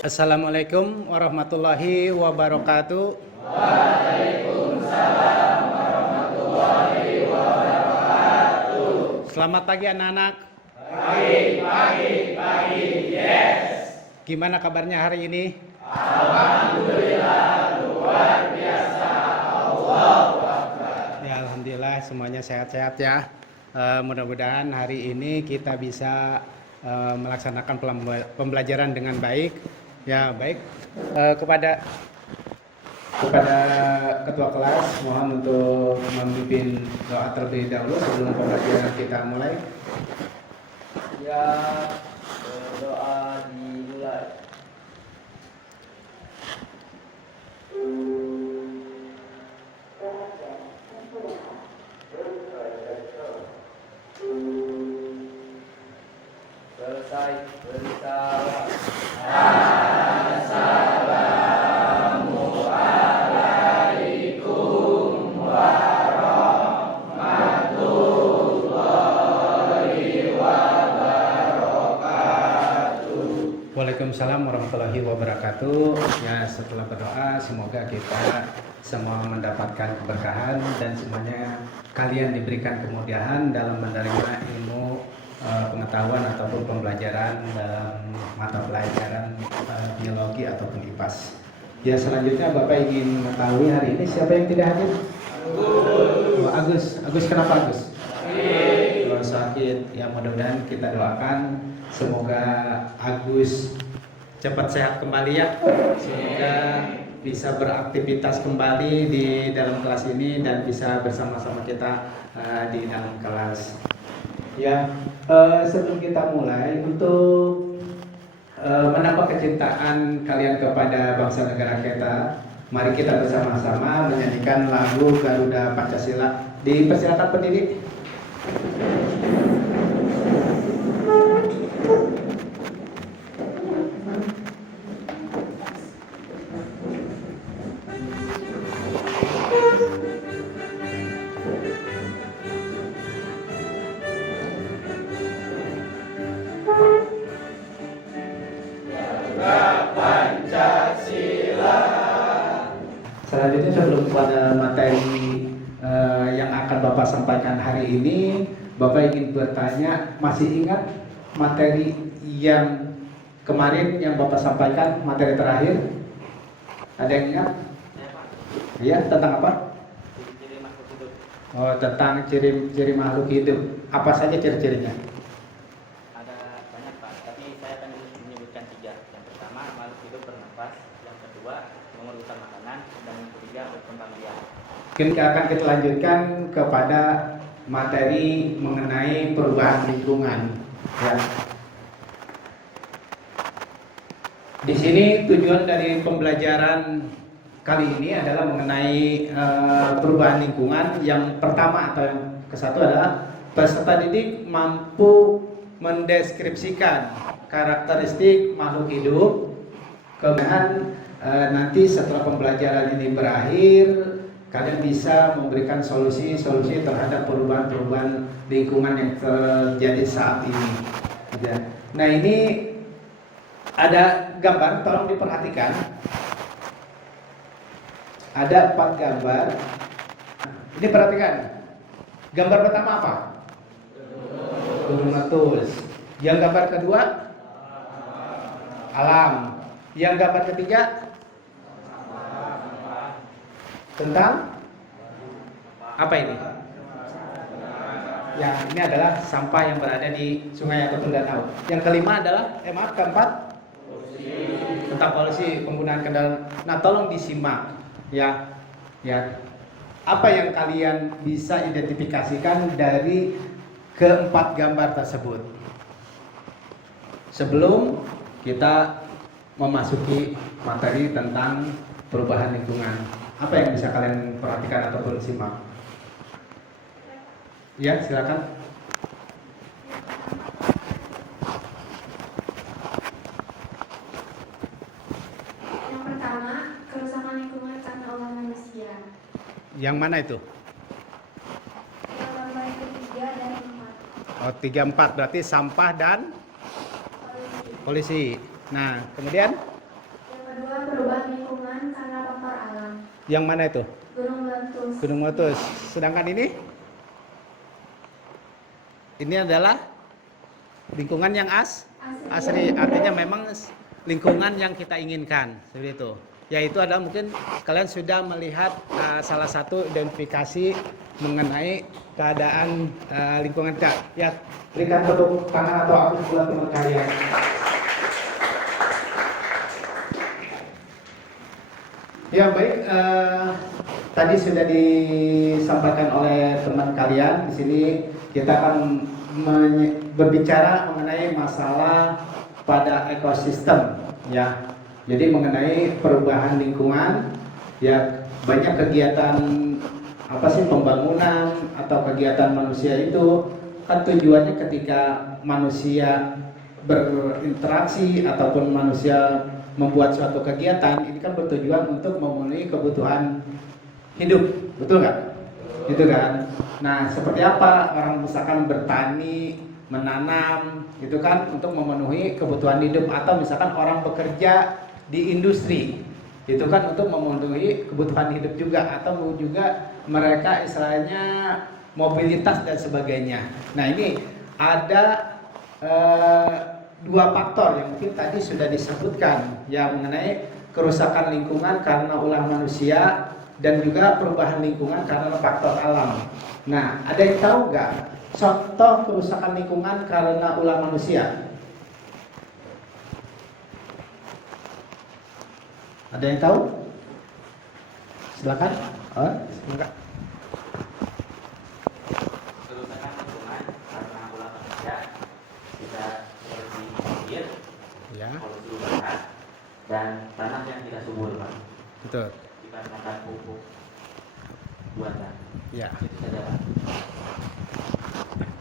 Assalamualaikum warahmatullahi wabarakatuh. Waalaikumsalam warahmatullahi wabarakatuh. Selamat pagi anak-anak. Pagi, yes. Gimana kabarnya hari ini? Alhamdulillah, luar biasa. Allahu Akbar. Ya, alhamdulillah semuanya sehat-sehat ya. Mudah-mudahan hari ini kita bisa melaksanakan pembelajaran dengan baik. Ya, baik. Kepada ketua kelas mohon untuk memimpin doa terlebih dahulu sebelum pembelajaran kita mulai. Ya, berdoa dimulai. Selesai bersalah. Assalamualaikum warahmatullahi wabarakatuh. Waalaikumsalam warahmatullahi wabarakatuh. Ya, setelah berdoa semoga kita semua mendapatkan keberkahan dan semuanya kalian diberikan kemudahan dalam menerima ilmu pengetahuan ataupun pembelajaran dalam mata pelajaran biologi ataupun IPAS. Ya, selanjutnya Bapak ingin mengetahui hari ini siapa yang tidak hadir? Agus. Agus kenapa Agus? Sakit. Ya, mudah-mudahan kita doakan semoga Agus cepat sehat kembali ya. Semoga bisa beraktivitas kembali di dalam kelas ini dan bisa bersama-sama kita di dalam kelas. Ya, sebelum kita mulai, untuk menambah kecintaan kalian kepada bangsa negara kita, mari kita bersama-sama menyanyikan lagu Garuda Pancasila. Dipersilakan pendiri. Selanjutnya sebelum pada materi yang akan Bapak sampaikan hari ini, Bapak ingin bertanya, masih ingat materi yang kemarin yang Bapak sampaikan, materi terakhir? Ada yang ingat? Iya, tentang apa? Ciri makhluk hidup. Oh, tentang ciri-ciri makhluk hidup. Apa saja ciri-cirinya? Ada banyak Pak, tapi saya akan menyebutkan 3. Yang pertama, makhluk hidup bernafas. Yang kedua, memerlukan makanan. Dan yang ketiga, berkembang biak. Mungkin akan kita lanjutkan kepada materi mengenai perubahan lingkungan. Ya. Di sini tujuan dari pembelajaran kali ini adalah mengenai perubahan lingkungan. Yang pertama atau yang kesatu adalah peserta didik mampu mendeskripsikan karakteristik makhluk hidup. Kemudian nanti setelah pembelajaran ini berakhir, kalian bisa memberikan solusi-solusi terhadap perubahan-perubahan lingkungan yang terjadi saat ini. Nah, ini ada gambar, tolong diperhatikan. Ada 4 gambar. Ini perhatikan. Gambar pertama apa? Gunung meletus. Yang gambar kedua? Alam. Yang gambar ketiga? Tentang apa ini? Ya, ini adalah sampah yang berada di sungai ataupun danau. Yang kelima adalah, keempat? Tentang polusi penggunaan kendaraan. Nah, tolong disimak ya. Apa yang kalian bisa identifikasikan dari keempat gambar tersebut? Sebelum kita memasuki materi tentang perubahan lingkungan, apa yang bisa kalian perhatikan ataupun simak? Ya, silakan. Yang pertama, kerusakan lingkungan karena ulah manusia. Yang mana itu? Yang gambar ketiga dan 4. Oh, 3, 4 berarti sampah dan polusi. Nah, kemudian Yang mana itu? Gunung Meletus. Gunung Meletus. Sedangkan ini adalah lingkungan yang asri. Artinya memang lingkungan yang kita inginkan seperti itu. Yaitu adalah mungkin kalian sudah melihat salah satu identifikasi mengenai keadaan lingkungan kita. Ya, berikan tepuk tangan atau aplaus buat teman kalian. Ya baik, tadi sudah disampaikan oleh teman kalian. Di sini kita akan berbicara mengenai masalah pada ekosistem, ya. Jadi mengenai perubahan lingkungan, ya banyak kegiatan pembangunan atau kegiatan manusia itu kan tujuannya ketika manusia berinteraksi ataupun manusia membuat suatu kegiatan ini kan bertujuan untuk memenuhi kebutuhan hidup, betul nggak? Gitu kan? Nah seperti apa orang misalkan bertani, menanam, gitu kan untuk memenuhi kebutuhan hidup, atau misalkan orang bekerja di industri, itu kan untuk memenuhi kebutuhan hidup juga, atau juga mereka istilahnya mobilitas dan sebagainya. Nah ini ada dua faktor yang mungkin tadi sudah disebutkan, ya mengenai kerusakan lingkungan karena ulah manusia dan juga perubahan lingkungan karena faktor alam. Nah ada yang tahu nggak contoh kerusakan lingkungan karena ulah manusia? Ada yang tahu? Silakan. Silakan. Kerusakan lingkungan karena ulah manusia bisa seperti banjir, Ya. polusi udara, dan tanah yang tidak subur, Pak. Betul. Dikarenakan pupuk buatan. Ya. Itu saja, Pak.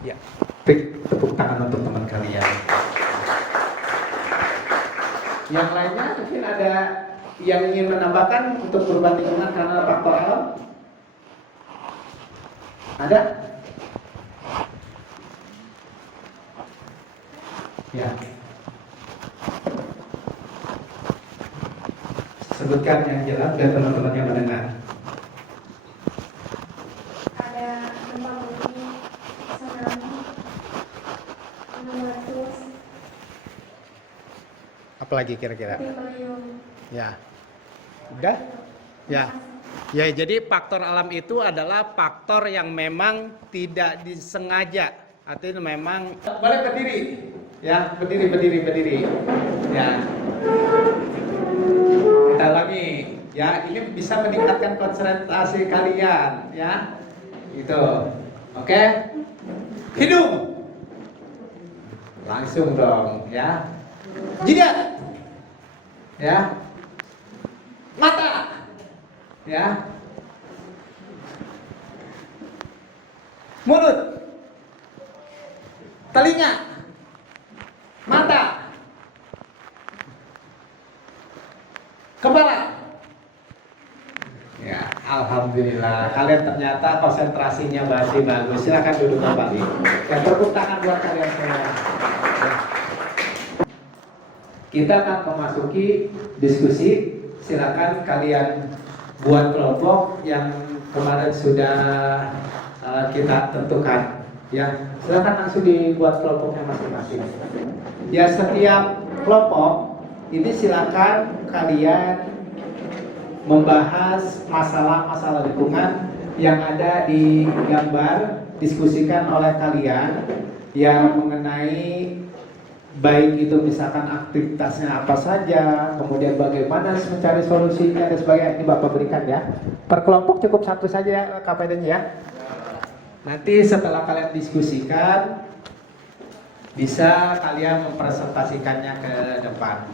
Ya. Tepuk tangan untuk teman kalian. Yang lainnya mungkin ada yang ingin menambahkan untuk perubahan lingkungan karena faktor alam? Ada? Ya. Sebutkan yang jelas dan teman-teman yang mendengar. Ada gempa bumi, tsunami, gunung meletus, Apalagi kira-kira? puting Ya. Udah? Ya. Ya, jadi faktor alam itu adalah faktor yang memang tidak disengaja. Artinya memang boleh berdiri. Ya, berdiri. Ya. Kita ulangi. Ya, ini bisa meningkatkan konsentrasi kalian, ya. Gitu. Oke? Hidung. Langsung dong, ya. Jidat. Ya. Mata, ya, mulut, telinga, mata, kepala. Ya, alhamdulillah kalian ternyata konsentrasinya masih bagus. Silakan duduk kembali. Ya, tepuk tangan buat kalian semua. Ya. Kita akan memasuki diskusi. Silakan kalian buat kelompok yang kemarin sudah kita tentukan, ya. Silakan langsung dibuat kelompoknya masing-masing. Ya, setiap kelompok ini silakan kalian membahas masalah-masalah lingkungan yang ada di gambar, diskusikan oleh kalian yang mengenai baik itu misalkan aktivitasnya apa saja, kemudian bagaimana mencari solusinya dan sebagainya. Ini Bapak berikan ya. Per kelompok cukup satu saja KPD-nya ya. Nanti setelah kalian diskusikan, bisa kalian mempresentasikannya ke depan.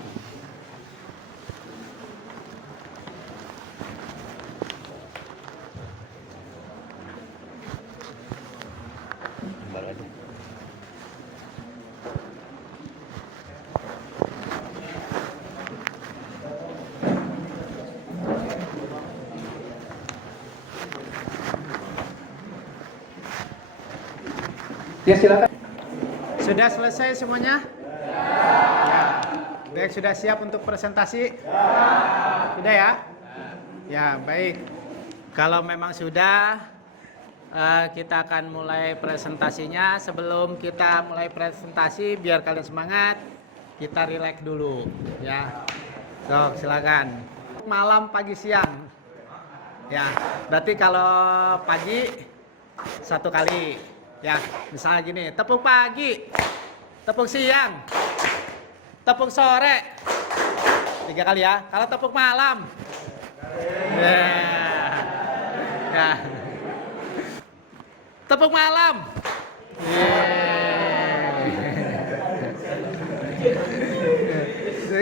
Ya, silakan. Sudah selesai semuanya? Ya. Baik, sudah siap untuk presentasi? Sudah ya? Ya, baik. Kalau memang sudah, kita akan mulai presentasinya. Sebelum kita mulai presentasi, biar kalian semangat, kita relax dulu, ya. So, silakan. Malam, pagi, siang. Ya, berarti kalau pagi 1 kali, ya. Misalnya gini, tepuk pagi, tepuk siang, tepuk sore 3 kali ya. Kalau tepuk malam, ya. Tepuk malam.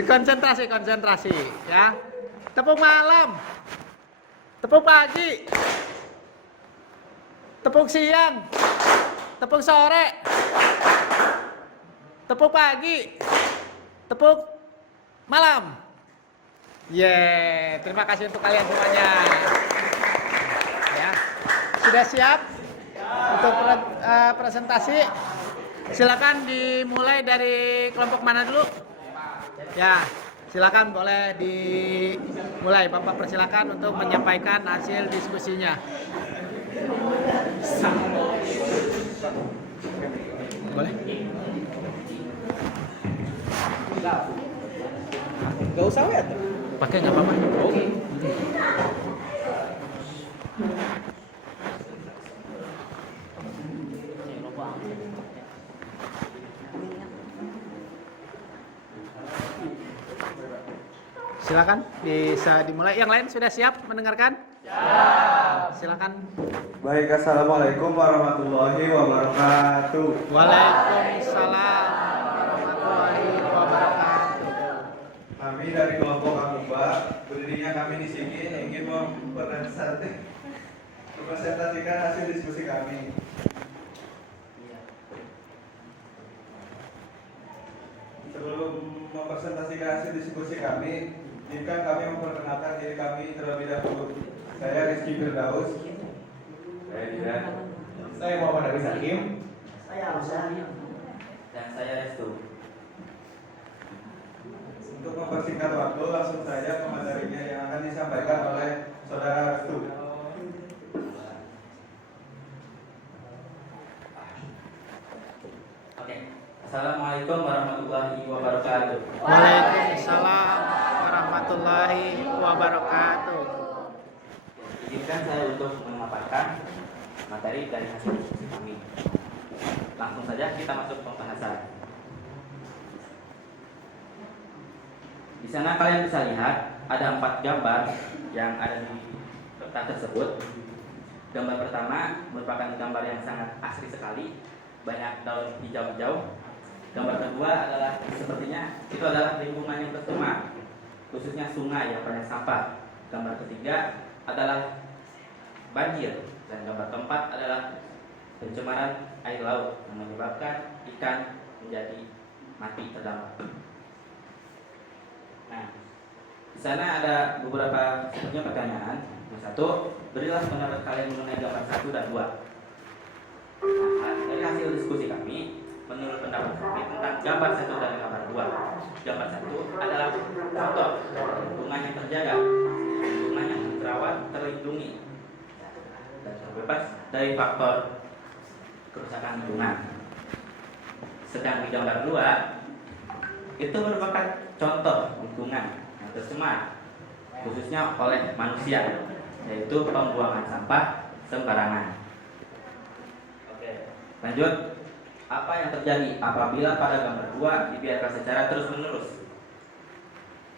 Konsentrasi ya. Tepuk malam. Tepuk pagi. Tepuk siang. Tepuk sore. Tepuk pagi. Tepuk malam. Terima kasih untuk kalian semuanya. Ya. Sudah siap untuk presentasi? Silakan dimulai dari kelompok mana dulu? Ya, silakan boleh dimulai. Bapak persilakan untuk menyampaikan hasil diskusinya. Boleh? Gak usah wet. Pakai nggak apa-apa. Oke. Silakan bisa dimulai. Yang lain sudah siap mendengarkan? Siap. Silakan. Baik, assalamualaikum warahmatullahi wabarakatuh. Waalaikumsalam warahmatullahi wabarakatuh. Kami dari kelompok Akuba, berdirinya kami di sini ingin mempresentasikan hasil diskusi kami. Sebelum mempresentasikan hasil diskusi kami, izinkan kami memperkenalkan diri kami terlebih dahulu. Saya Rizky Firdaus. Saya Didan. Saya Muhammad Aris Hakim. Saya Rusani. Dan saya Restu. Untuk mempersingkat waktu, langsung saja ke materinya yang akan disampaikan oleh Saudara Restu. Oke. Assalamualaikum warahmatullahi wabarakatuh. Waalaikumsalam warahmatullahi wabarakatuh. Izinkan saya untuk memaparkan materi dari hasil diskusi kami. Langsung saja kita masuk ke pembahasan. Di sana kalian bisa lihat ada 4 gambar yang ada di peta tersebut. Gambar pertama merupakan gambar yang sangat asri sekali, banyak daun hijau-hijau. Gambar kedua adalah sepertinya itu adalah lingkungan yang tercemar, khususnya sungai yang banyak sampah. Gambar ketiga adalah banjir, dan gambar keempat adalah pencemaran air laut yang menyebabkan ikan menjadi mati terdampar. Nah, di sana ada beberapa sebenarnya pertanyaan. Yang satu, berilah pendapat kalian mengenai gambar 1 dan 2. Nah, dari hasil diskusi kami, menurut pendapat kami tentang gambar 1 dan gambar 2. Gambar 1 adalah contoh lingkungan yang terjaga, lingkungan yang terawat, terlindungi, dan terbebas dari faktor kerusakan lingkungan. Sedang di gambar 2 itu merupakan contoh lingkungan yang tercemar, khususnya oleh manusia, yaitu pembuangan sampah sembarangan. Oke, lanjut. Apa yang terjadi apabila pada gambar 2 dibiarkan secara terus-menerus?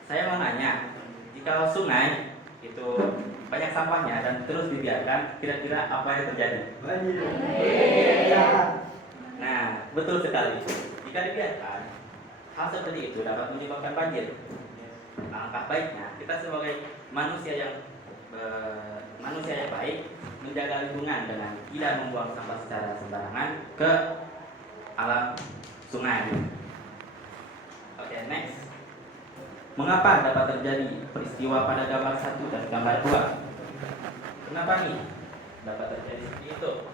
Saya mau nanya, jika sungai itu banyak sampahnya dan terus dibiarkan, kira-kira apa yang terjadi? Nah, betul sekali. Jika dibiarkan, hal seperti itu dapat menyebabkan banjir. Alangkah baiknya kita sebagai manusia yang baik menjaga lingkungan dengan tidak membuang sampah secara sembarangan ke alam sungai. Oke, next. Mengapa dapat terjadi peristiwa pada gambar 1 dan gambar 2? Kenapa nih dapat terjadi seperti itu?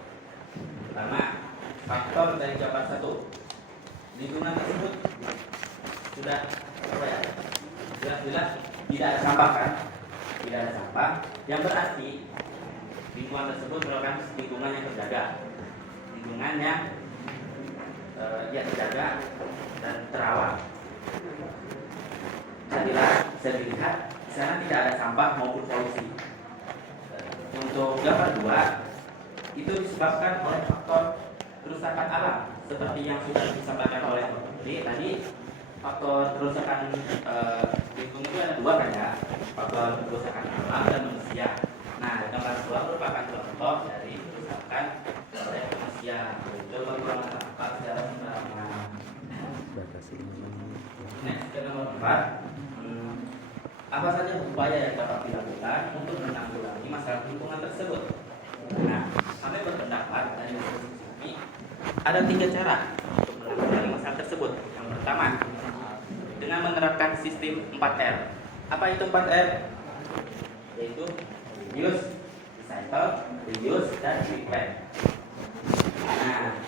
Pertama, faktor dari gambar 1. Lingkungan tersebut sudah jelas-jelas tidak ada sampah kan? Tidak ada sampah, yang berarti lingkungan tersebut merupakan lingkungan yang terjaga, lingkungan yang terjaga dan terawat. Bisa dilihat di sana tidak ada sampah maupun polusi. Untuk gambar 2 itu disebabkan oleh faktor kerusakan alam seperti yang sudah disampaikan oleh Menteri tadi. Faktor kerusakan lingkungan itu ada 2 kan ya, faktor kerusakan alam dan manusia. Nah, gambar 2 merupakan contoh dari kerusakan oleh manusia, yaitu pembuangan sampah secara sembarangan. Next, ke nomor 4. Apa saja upaya yang dapat dilakukan untuk menanggulangi masalah lingkungan tersebut? Nah, kami berpendapat dari diskusi ini ada 3 cara untuk menanggulangi masalah tersebut. Yang pertama, dengan menerapkan sistem 4R. Apa itu 4R? Yaitu reuse, recycle, reuse, dan repair. Nah,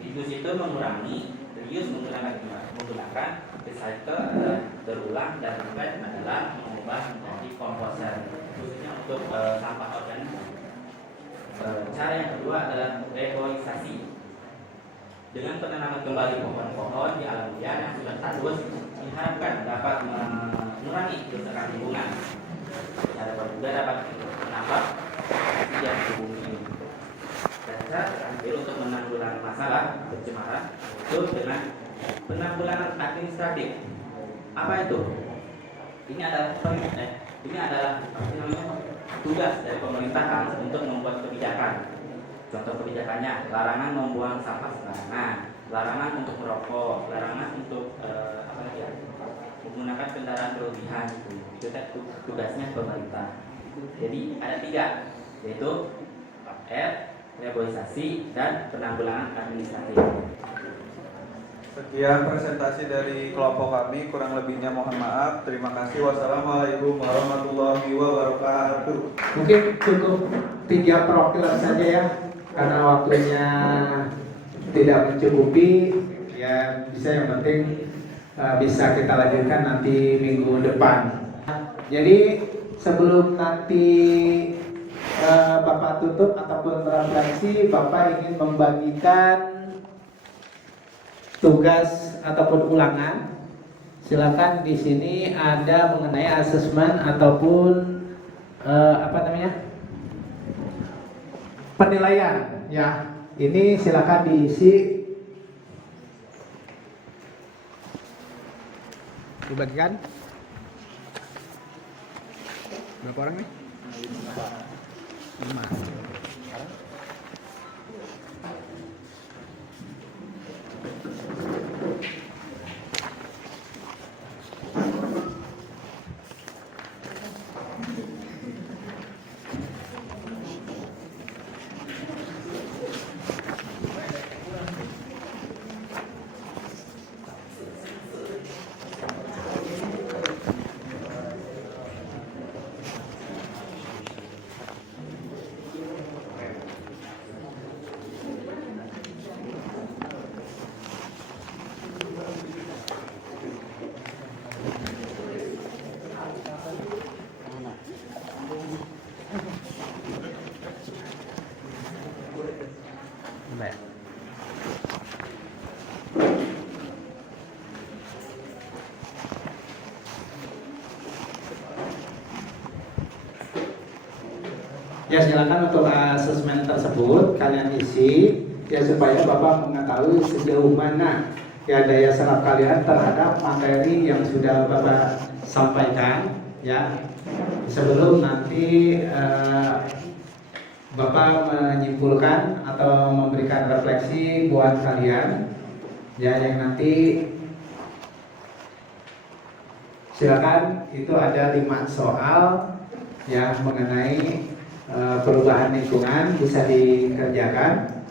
reuse itu mengurangi, reuse menggunakan, recycle adalah berulang, dan repair adalah mengubah menjadi komposer, khususnya untuk sampah organik. Cara yang kedua adalah reboisasi. Dengan penanaman kembali pohon-pohon di alam liar yang sudah tandus, diharapkan dapat mengurangi kerusakan lingkungan. Cara kedua dapat menambah oksigen di bumi. Dan cara terakhir untuk menanggulangi masalah pencemaran itu dengan penanggulangan administratif. Apa itu? Ini adalah tugas dari pemerintahan untuk membuat kebijakan. Contoh kebijakannya, larangan membuang sampah sembarangan, larangan untuk merokok, larangan untuk menggunakan kendaraan berlebihan. Itu tugasnya pemerintah. Jadi ada 3, yaitu R, reboisasi, dan penanggulangan administratif. Sekian presentasi dari kelompok kami, kurang lebihnya mohon maaf. Terima kasih. Wassalamualaikum warahmatullahi wabarakatuh. Mungkin cukup 3 perwakilan saja ya, karena waktunya tidak mencukupi. Ya bisa, yang penting bisa kita lanjutkan nanti minggu depan. Jadi sebelum nanti Bapak tutup ataupun refleksi, Bapak ingin membagikan tugas ataupun ulangan. Silakan, di sini ada mengenai asesmen ataupun penilaian ya. Ini silakan diisi, dibagikan. Berapa orang nih? 5. Ya, silakan untuk asesmen tersebut kalian isi ya, supaya Bapak mengetahui sejauh mana ya daya serap kalian terhadap materi yang sudah Bapak sampaikan ya. Sebelum nanti Bapak menyimpulkan atau memberikan refleksi buat kalian ya, yang nanti silakan, itu ada 5 soal ya mengenai perubahan lingkungan, bisa dikerjakan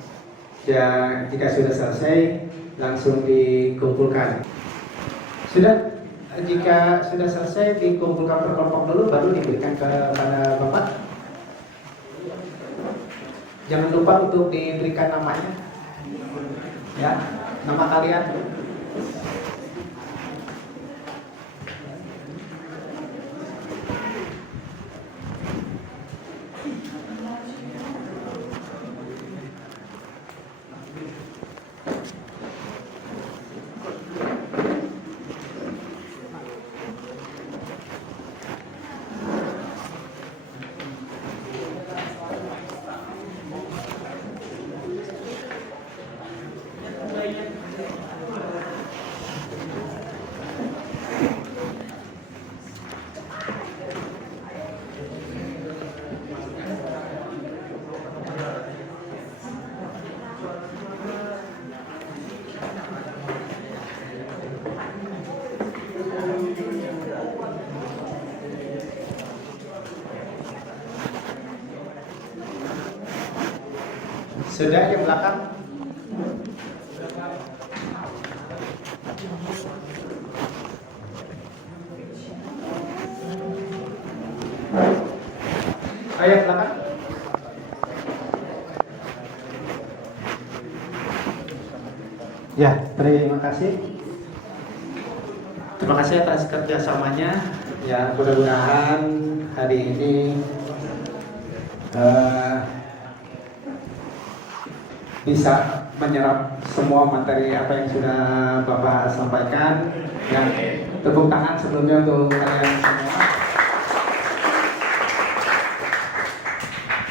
ya. Jika sudah selesai langsung dikumpulkan. Jika sudah selesai dikumpulkan per kelompok dulu, baru diberikan kepada Bapak. Jangan lupa untuk diberikan namanya ya, nama kalian. Sudah yang belakang? Ayo yang belakang. Ya, terima kasih. Terima kasih atas kerjasamanya. Ya, mudah-mudahan hari ini bisa menyerap semua materi apa yang sudah Bapak sampaikan. Ya, tepuk tangan sebelumnya untuk kalian semua.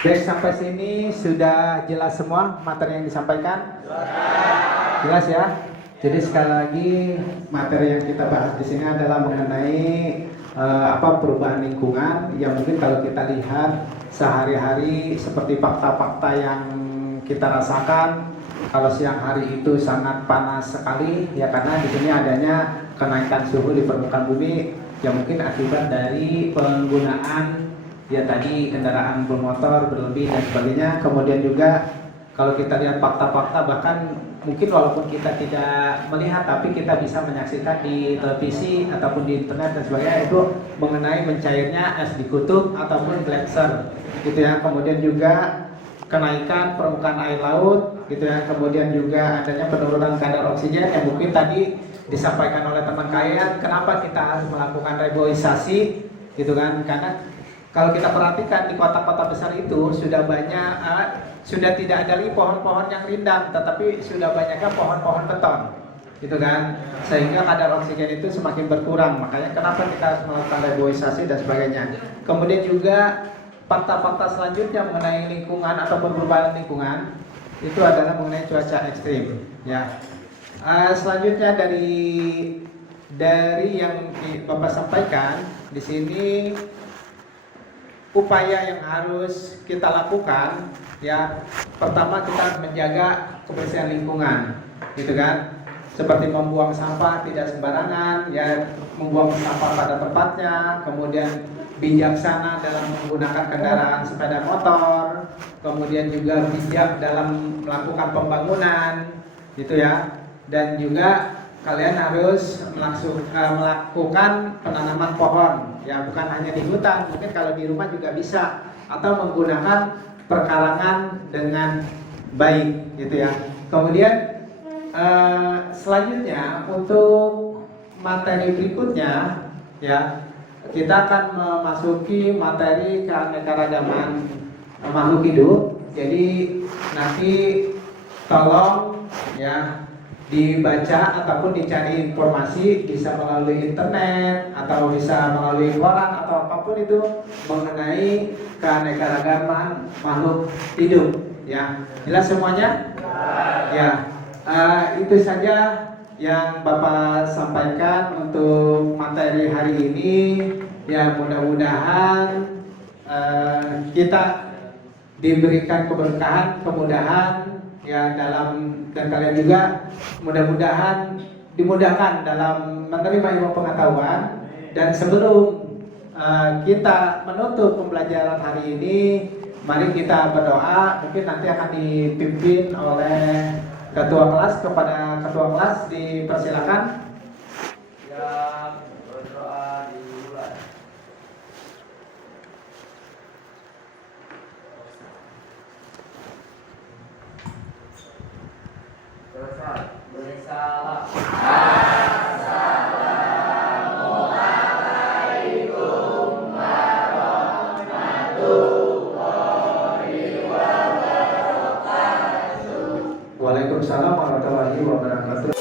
Baik, sampai sini sudah jelas semua materi yang disampaikan? Jelas ya. Jadi sekali lagi materi yang kita bahas di sini adalah mengenai perubahan lingkungan yang mungkin kalau kita lihat sehari-hari seperti fakta-fakta yang kita rasakan. Kalau siang hari itu sangat panas sekali ya, karena di sini adanya kenaikan suhu di permukaan bumi yang mungkin akibat dari penggunaan ya tadi kendaraan bermotor berlebih dan sebagainya. Kemudian juga kalau kita lihat fakta-fakta, bahkan mungkin walaupun kita tidak melihat tapi kita bisa menyaksikan di televisi ataupun di internet dan sebagainya, itu mengenai mencairnya es di kutub ataupun gletser gitu ya. Kemudian juga kenaikan permukaan air laut gitu ya. Kemudian juga adanya penurunan kadar oksigen yang mungkin tadi disampaikan oleh teman kalian, kenapa kita harus melakukan reboisasi gitu kan. Karena kalau kita perhatikan di kota-kota besar itu sudah banyak sudah tidak ada lagi pohon-pohon yang rindang, tetapi sudah banyaknya pohon-pohon beton gitu kan, sehingga kadar oksigen itu semakin berkurang. Makanya kenapa kita harus melakukan reboisasi dan sebagainya. Kemudian juga fakta-fakta selanjutnya mengenai lingkungan atau perubahan lingkungan itu adalah mengenai cuaca ekstrim ya. Selanjutnya dari yang Bapak sampaikan di sini, upaya yang harus kita lakukan ya, pertama kita menjaga kebersihan lingkungan gitu kan, seperti membuang sampah tidak sembarangan ya, membuang sampah pada tempatnya, kemudian bijaksana dalam menggunakan kendaraan sepeda motor, kemudian juga bijak dalam melakukan pembangunan gitu ya. Dan juga kalian harus melakukan penanaman pohon ya, bukan hanya di hutan, mungkin kalau di rumah juga bisa, atau menggunakan perkarangan dengan baik gitu ya. Kemudian selanjutnya untuk materi berikutnya ya, kita akan memasuki materi keanekaragaman makhluk hidup. Jadi nanti tolong ya dibaca ataupun dicari informasi, bisa melalui internet atau bisa melalui koran atau apapun itu mengenai keanekaragaman makhluk hidup ya. Jelas semuanya? Ya, itu saja yang Bapak sampaikan untuk materi hari ini ya. Mudah-mudahan kita diberikan keberkahan, kemudahan ya dalam, dan kalian juga mudah-mudahan dimudahkan dalam menerima ilmu pengetahuan. Dan sebelum kita menutup pembelajaran hari ini, mari kita berdoa. Mungkin nanti akan dipimpin oleh ketua kelas. Kepada ketua kelas dipersilakan. Ya, berdoa dimulai. Selesai. Bersalam. Assalamualaikum warahmatullahi wabarakatuh. Waalaikumsalam warahmatullahi wabarakatuh.